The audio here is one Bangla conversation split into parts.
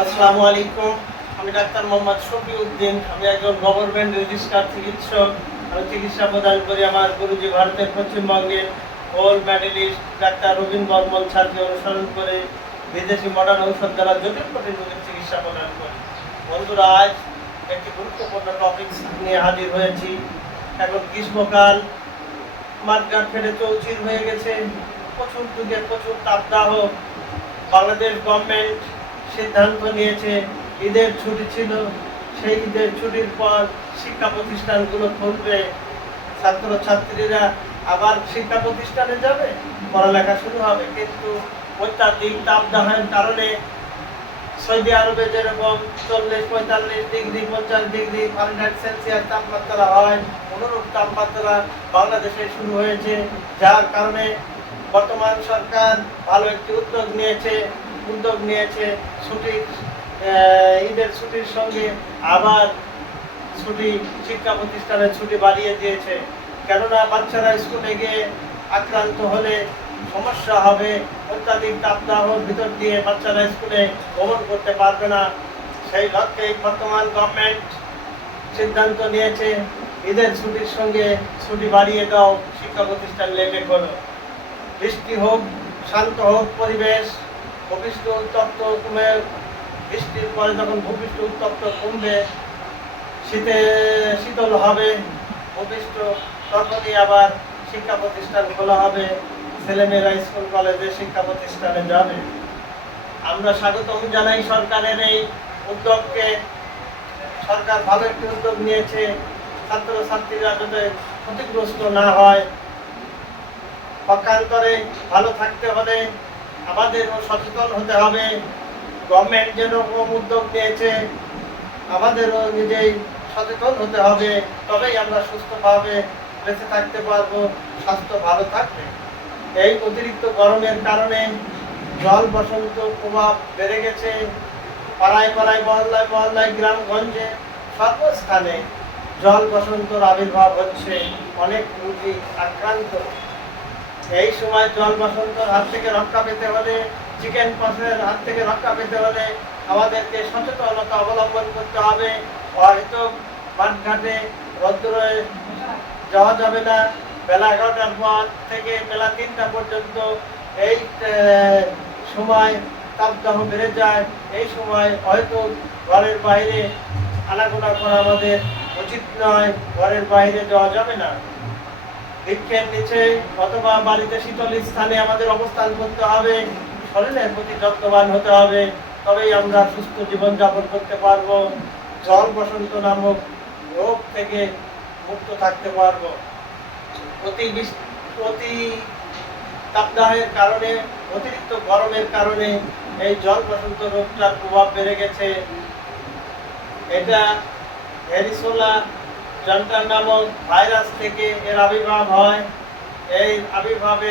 আসসালামু আলাইকুম। আমি ডাক্তার মোহাম্মদ শফিউদ্দিন। আমি একজন গভর্নমেন্ট রেজিস্টার্ড চিকিৎসক। আমি চিকিৎসা প্রদান করি আমার গুরুজি ভারতের পশ্চিমবঙ্গের gold medalist doctor Rabin Barman স্যারকে অনুসরণ করে বিদেশি মডার্ন ঔষধ দ্বারা জটিল কঠিন রোগের চিকিৎসা প্রদান করি। বন্ধুরা, আজ একটি গুরুত্বপূর্ণ টপিক নিয়ে হাজির হয়েছি। এখন গ্রীষ্মকাল, মাঠঘাট ফেটে চৌচির হয়ে গেছে, প্রচুর যুগে প্রচুর তাপদাহ। বাংলাদেশ গভর্নমেন্ট সিদ্ধান্ত নিয়েছে, ঈদের ছুটি ছিল, সেই ঈদের ছুটির পর শিক্ষা প্রতিষ্ঠানগুলো খুলবে, ছাত্রছাত্রীরা আবার শিক্ষা প্রতিষ্ঠানে যাবে, পড়ালেখা শুরু হবে। কিন্তু অত্যাধিক তাপদাহের কারণে সৌদি আরবে যেরকম 40-45 ডিগ্রি 50 ডিগ্রি ফারেনহাইট সেলসিয়াস তাপমাত্রা হয়, অনুরূপ তাপমাত্রা বাংলাদেশে শুরু হয়েছে। যার কারণে বর্তমান সরকার ভালো একটি উদ্যোগ নিয়েছে ঈদের ছুটির সঙ্গে আবার শিক্ষা প্রতিষ্ঠানের ছুটি বাড়িয়ে দিয়েছে। কেননা বাচ্চারা স্কুলে গিয়ে আক্রান্ত হলে সমস্যা হবে। অত্যাধিক তাপদাহর ভিতর দিয়ে বাচ্চারা স্কুলে ভ্রমণ করতে পারবে না। সেই লক্ষ্যে বর্তমান গভর্নমেন্ট সিদ্ধান্ত নিয়েছে, ঈদের ছুটির সঙ্গে ছুটি বাড়িয়ে দাও, শিক্ষা প্রতিষ্ঠান লেগে করো। বৃষ্টি হোক, শান্ত হোক পরিবেশ, ভূপৃষ্ঠ উত্তপ্ত কমে, বৃষ্টির পরে যখন ভূপৃষ্ঠ উত্তপ্ত কমবে, শীতল হবে ভূপৃষ্ঠ, তখনই আবার শিক্ষা প্রতিষ্ঠান খোলা হবে, ছেলেমেয়েরা স্কুল কলেজে শিক্ষা প্রতিষ্ঠানে যাবে। আমরা স্বাগতম জানাই সরকারের এই উদ্যোগকে। সরকার ভালো একটি উদ্যোগ নিয়েছে, ছাত্রছাত্রীরা যাতে ক্ষতিগ্রস্ত না হয়। পক্ষান্তরে ভালো থাকতে হলে আমাদেরও সচেতন হতে হবে। গভর্নমেন্ট যেরকম উদ্যোগ নিয়েছে, আমাদেরও নিজেই সচেতন হতে হবে, তবেই আমরা সুস্থভাবে বেঁচে থাকতে পারবো, স্বাস্থ্য ভালো থাকবে। এই অতিরিক্ত গরমের কারণে জল বসন্ত প্রভাব বেড়ে গেছে। পাড়ায় পাড়ায়, মহল্লায় মহল্লায়, গ্রামগঞ্জে সর্বস্থানে জল বসন্তর আবির্ভাব হচ্ছে, অনেক রোগী আক্রান্ত। এই সময় জল বসন্তর হাত থেকে রক্ষা পেতে হলে, চিকেন পক্সের হাত থেকে রক্ষা পেতে হলে আমাদেরকে সচেতনতা অবলম্বন করতে হবে। হয়তো মাঠঘাটে রৌদ্রে যাওয়া যাবে না। বেলা 11টার পর থেকে বেলা 3টা পর্যন্ত এই সময় তাপদাহ বেড়ে যায়। এই সময় হয়তো ঘরের বাইরে আনাগোনা করা আমাদের উচিত নয়, ঘরের বাইরে যাওয়া যাবে না। বৃক্ষের নিচে অথবা বাড়িতে শীতল স্থানে আমাদের অবস্থান করতে হবে। শরীরের প্রতি যত্নবান হতে হবে, তবেই আমরা সুস্থ জীবনযাপন করতে পারবো, জল বসন্ত নামক রোগ থেকে মুক্ত থাকতে পারবো। অতি তাপদাহের কারণে, অতিরিক্ত গরমের কারণে এই জল বসন্ত রোগটার প্রভাব বেড়ে গেছে। এটা ভ্যারিসোলা জন্টার নামক ভাইরাস থেকে এর আবির্ভাব হয়। এই আবির্ভাবে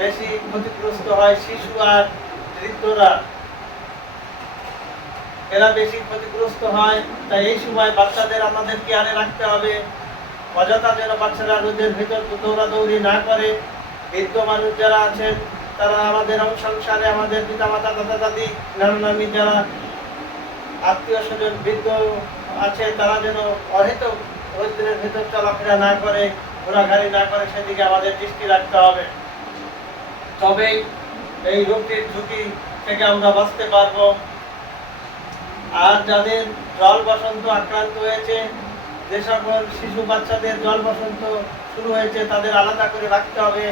বেশি ক্ষতিগ্রস্ত হয় শিশু আর বৃদ্ধরা, এরা বেশি ক্ষতিগ্রস্ত হয়। তাই এই সময় বাচ্চাদের আমাদের কেয়ারে রাখতে হবে। অযথা যেন বাচ্চারা রোদের ভিতর দৌড়াদৌড়ি না করে। বৃদ্ধ মানুষ যারা আছেন, তারা আমাদের সংসারে, আমাদের পিতামাতা, দাদা দাদি, নানা নানি, যারা আত্মীয় স্বজন বৃদ্ধ আছে, তারা যেন অহেতুক রোদ্রের ভিতর চলাফেরা না করে, ঘোরাঘুরি না করে, সেদিকে আমাদের দৃষ্টি রাখতে হবে। তবেই এই রোগটির ঝুঁকি থেকে আমরা বাঁচতে পারবো। আর যাদের জল বসন্ত আক্রান্ত হয়েছে, যে সকল শিশু বাচ্চাদের জল বসন্ত শুরু হয়েছে, তাদের আলাদা করে রাখতে হবে।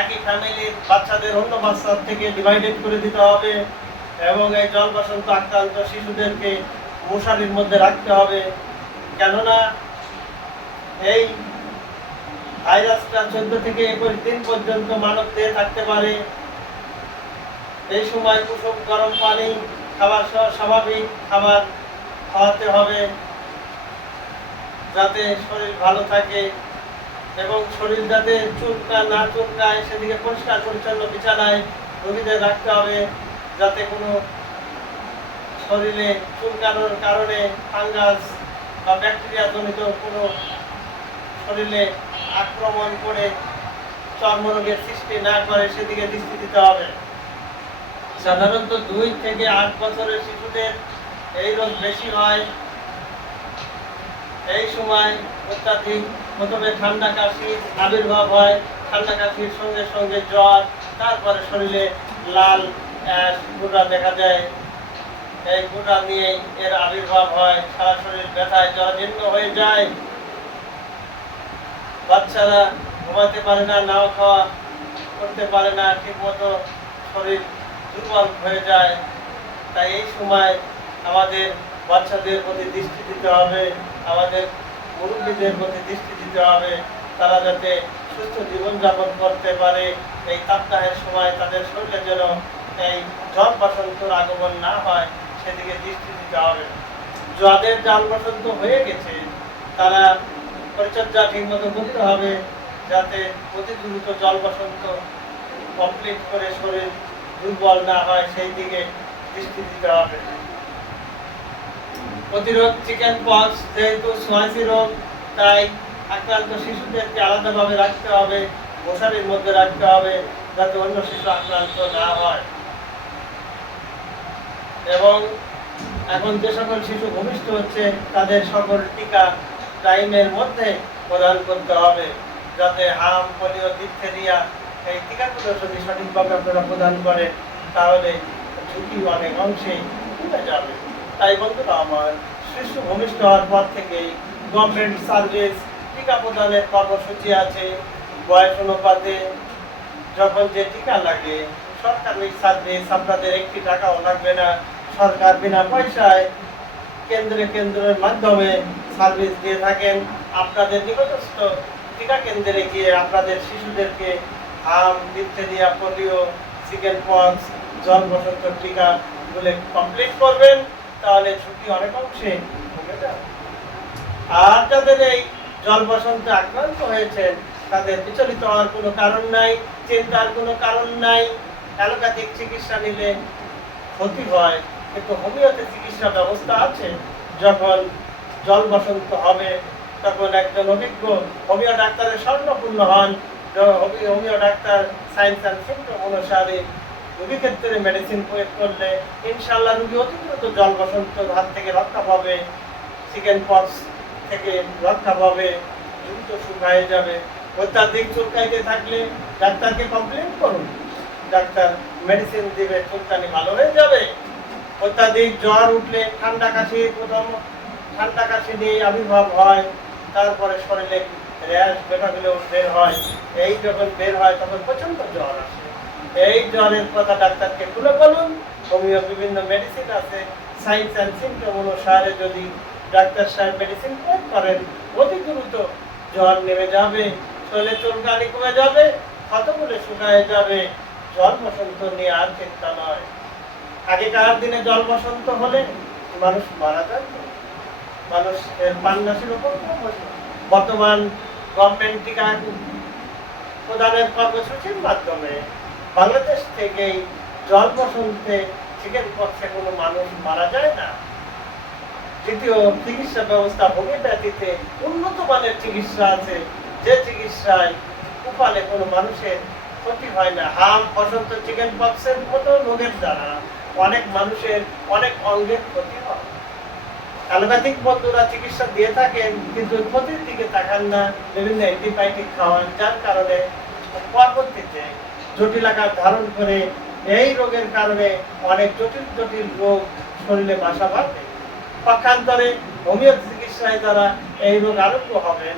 একই ফ্যামিলির বাচ্চাদের অন্য বাচ্চার থেকে ডিভাইডেড করে দিতে হবে এবং এই জল বসন্ত আক্রান্ত শিশুদেরকে মশারির মধ্যে রাখতে হবে। কেননা এই ভাইরাসটা 14 থেকে 21 দিন পর্যন্ত মানব দেহে থাকতে পারে। এই সময় কুসুম গরম পানি খাবার সহ স্বাভাবিক খাবার খাওয়াতে হবে, যাতে শরীর ভালো থাকে এবং শরীর যাতে না চুলকায়, সেদিকে পরিষ্কার পরিচ্ছন্ন বিছানায় রোগীদের রাখতে হবে, যাতে কোনো শরীরে চুলকানোর কারণে ফাঙ্গাস বা ব্যাকটেরিয়া জনিত কোনো শরীরে আক্রমণ করে চর্মরোগের সৃষ্টি না করে, সেদিকে দৃষ্টি দিতে হবে। সাধারণত 2 থেকে 8 বছরের শিশুদের এই রোগ বেশি হয়। এই সময় অত্যাধিক প্রথমে ঠান্ডা কাশির আবির্ভাব হয়, ঠান্ডা কাশির সঙ্গে সঙ্গে জ্বর, তারপরে শরীরে লাল গুঁড়া দেখা যায়। এই গুঁড়া নিয়েই এর আবির্ভাব হয়, সারা শরীর ব্যথায় জরাজীর্ণ হয়ে যায়, বাচ্চারা ঘুমাতে পারে না, নাও খাওয়া করতে পারে না ঠিক মতো, শরীর দুর্বল হয়ে যায়। তাই এই সময় আমাদের বাচ্চাদের প্রতি দৃষ্টি দিতে হবে, আমাদের মুরব্বীদের প্রতি দৃষ্টি দিতে হবে, তারা যাতে সুস্থ জীবনযাপন করতে পারে। এই তাপদাহের সময় তাদের শরীরে যেন এই জ্বর বসন্তর আগমন না হয়, সেদিকে দৃষ্টি দিতে হবে। যাদের জ্বর বসন্ত হয়ে গেছে তারা পরিচর্যা ঠিক মতো করতে হবে, যাতে অতি দ্রুত জল বসন্ত কমপ্লিট করে শরীর দুর্বল না হয়, সেই দিকে দৃষ্টি দিতে হবে। প্রতিরোধ চিকেন পক্স যেহেতু সোয়াইসি রোগ, তাই আক্রান্ত শিশুদেরকে আলাদাভাবে রাখতে হবে, মশারির মধ্যে রাখতে হবে, যাতে অন্য শিশু আক্রান্ত না হয়। এবং এখন যে সকল শিশু ভূমিষ্ঠ হচ্ছে তাদের সকল টিকা টাইমের মধ্যে প্রদান করতে হবে, যাতে হাম, পোলিও, ডিপথেরিয়া এই টিকাগুলো যদি সঠিকভাবে আপনারা প্রদান করেন তাহলে ঝুঁকি অনেক অংশেই কমে যাবে। তাই বন্ধুরা আমার, শিশু ভূমিষ্ঠ হওয়ার পর থেকেই গভর্নমেন্ট সার্ভিস টিকা প্রদানের কর্মসূচি আছে। বয়স অনুপাতে যখন যে টিকা লাগে সরকারি সার্ভিস, আপনাদের 1 টাকাও লাগবে না, সরকার বিনা পয়সায় কেন্দ্রের মাধ্যমে সার্ভিস দিয়ে থাকেন। আপনাদের নিকটস্থ টিকা কেন্দ্রে গিয়ে আপনাদের শিশুদেরকে হাম, ডিপথেরিয়া, পোলিও, চিকেন পক্স, জ্বর বসন্ত টিকাগুলো কমপ্লিট করবেন, তাহলে ঝুঁকি অনেক অংশে কমে যাবে। আর যাদের এই জল বসন্তে আক্রান্ত হয়েছেন তাদের বিচলিত হওয়ার কোনো কারণ নাই, চিন্তার কোনো কারণ নাই। অ্যালোপ্যাথিক চিকিৎসা নিলে ক্ষতি হয়, কিন্তু হোমিওপ্যাথি চিকিৎসা ব্যবস্থা আছে। যখন জল বসন্ত হবে তখন একজন অভিজ্ঞ হোমিও ডাক্তারের স্বর্ণপূর্ণ হন। Homeo doctor science and symptom অনুসারে রোগী ক্ষেত্রে মেডিসিন প্রয়োগ করলে ইনশাআল্লাহ রোগী অতি দ্রুত জল বসন্তর হাত থেকে রক্ষা পাবে, চিকেন পক্স থেকে রক্ষা পাবে, দ্রুত শুকায়ে যাবে। অত্যাধিক চুলকাইতে থাকলে ডাক্তারকে কমপ্লেন করুন, ডাক্তার মেডিসিন দিবে, চুলকানি ভালো হয়ে যাবে। অত্যাধিক জ্বর উঠলে ঠান্ডা কাশি, প্রথম ঠান্ডা কাশি নিয়ে আবির্ভাব হয়, তারপরে শরীরে র্যাশ, ব্যথাগুলো বের হয়। এই যখন বের হয় তখন প্রচন্ড জ্বর আসে। এই জ্বরের কথা ডাক্তারকে খুলে বলুন। হোমিও বিভিন্ন মেডিসিন আছে, সাইন্স অ্যান্ড সিম্পটম অনুসারে যদি ডাক্তার সাহেব মেডিসিন প্রয়োগ করেন অতি দ্রুত জ্বর নেমে যাবে, শরীরে চুলকানি কমে যাবে, ক্ষতগুলো শুকায় যাবে। জল বসন্ত নিয়ে আর চিন্তা নয়। আগেকার দিনে জল বসন্ত হলে মানুষ মারা যায়, মানুষ প্রাণনাশের উপর। বর্তমান গভর্নমেন্ট টিকা প্রদানের কর্মসূচির মাধ্যমে বাংলাদেশ থেকেই জল বসন্তে চিকেন পক্সে কোনো মানুষ মারা যায় না। দ্বিতীয়, চিকিৎসা ব্যবস্থা হোমিওপ্যাথিতে উন্নত মানের চিকিৎসা আছে, যে চিকিৎসায় উপালে কোনো মানুষের ক্ষতি হয় না। হাম, বসন্ত, চিকেন পক্সের মতো রোগের দ্বারা অনেক মানুষের অনেক অঙ্গের ক্ষতি হয়। অ্যালোপ্যাথিক বন্ধুরা চিকিৎসা দিয়ে থাকেন, কিন্তু ক্ষতির দিকে তাকান না, বিভিন্ন অ্যান্টিবায়োটিক খাওয়ান, যার কারণে পরবর্তীতে জটিল আকার ধারণ করে এই রোগের কারণে অনেক জটিল জটিল রোগ শরীরে বাসা বাঁধে। পক্ষান্তরে হোমিও চিকিৎসায় দ্বারা এই রোগ আরোগ্য হবেন।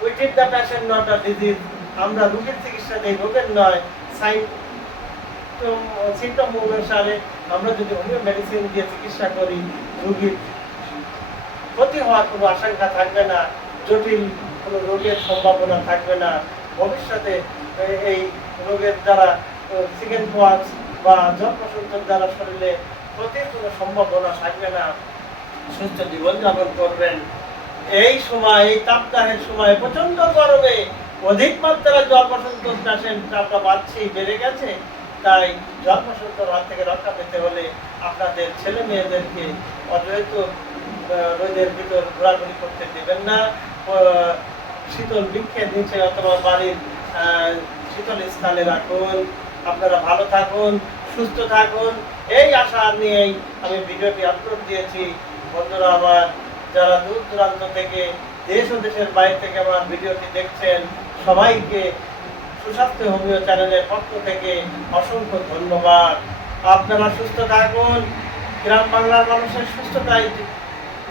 We treat the patient not a disease. আমরা রোগের চিকিৎসা দেই, রোগের নয়। সিম্পটম অনুসারে আমরা যদি হোমিও মেডিসিন দিয়ে চিকিৎসা করি, রোগীর ক্ষতি হওয়ার কোনো আশঙ্কা থাকবে না, জটিল কোনো রোগের সম্ভাবনা থাকবে না। ভবিষ্যতে এই রোগের দ্বারা চিকেন পক্স বা জ্বর বসন্তের দ্বারা শরীরে ক্ষতির কোনো সম্ভাবনা থাকবে না, সুস্থ জীবনযাপন করবেন। এই সময়, এই তাপদাহের সময় প্রচন্ড গরমে অধিক মাত্রায় জ্বর বসন্ত পেশেন্ট আমরা পাচ্ছি, বেড়ে গেছে। তাই জ্বর বসন্তর হাত থেকে রক্ষা পেতে হলে আপনাদের ছেলে মেয়েদেরকে অযথ রোদের ভিতর ঘোরাঘুরি করতে দেবেন না। শীতল বৃক্ষের নিচে অথবা বাড়ির শীতল স্থানে রাখুন। আপনারা ভালো থাকুন, সুস্থ থাকুন, এই আশা নিয়েই আমি ভিডিওটি আপলোড দিয়েছি। বন্ধুরা আমার, যারা দূর দূরান্ত থেকে, দেশ ও দেশের বাইরে থেকে আমার ভিডিওটি দেখছেন, সবাইকে সুস্বাস্থ্য হোমিও চ্যানেলের পক্ষ থেকে অসংখ্য ধন্যবাদ। আপনারা সুস্থ থাকুন। গ্রাম বাংলার মানুষের সুস্থতাই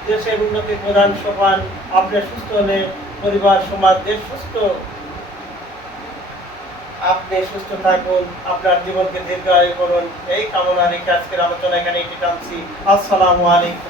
দেশের উন্নতির প্রধান সোপান। আপনি সুস্থ হলে পরিবার, সমাজ, দেশ সুস্থ। আপনি সুস্থ থাকুন, আপনার জীবনকে দীর্ঘায়ু করুন, এই কামনা রেখে আজকের আলোচনা এখানে টানছি। আসসালামু আলাইকুম।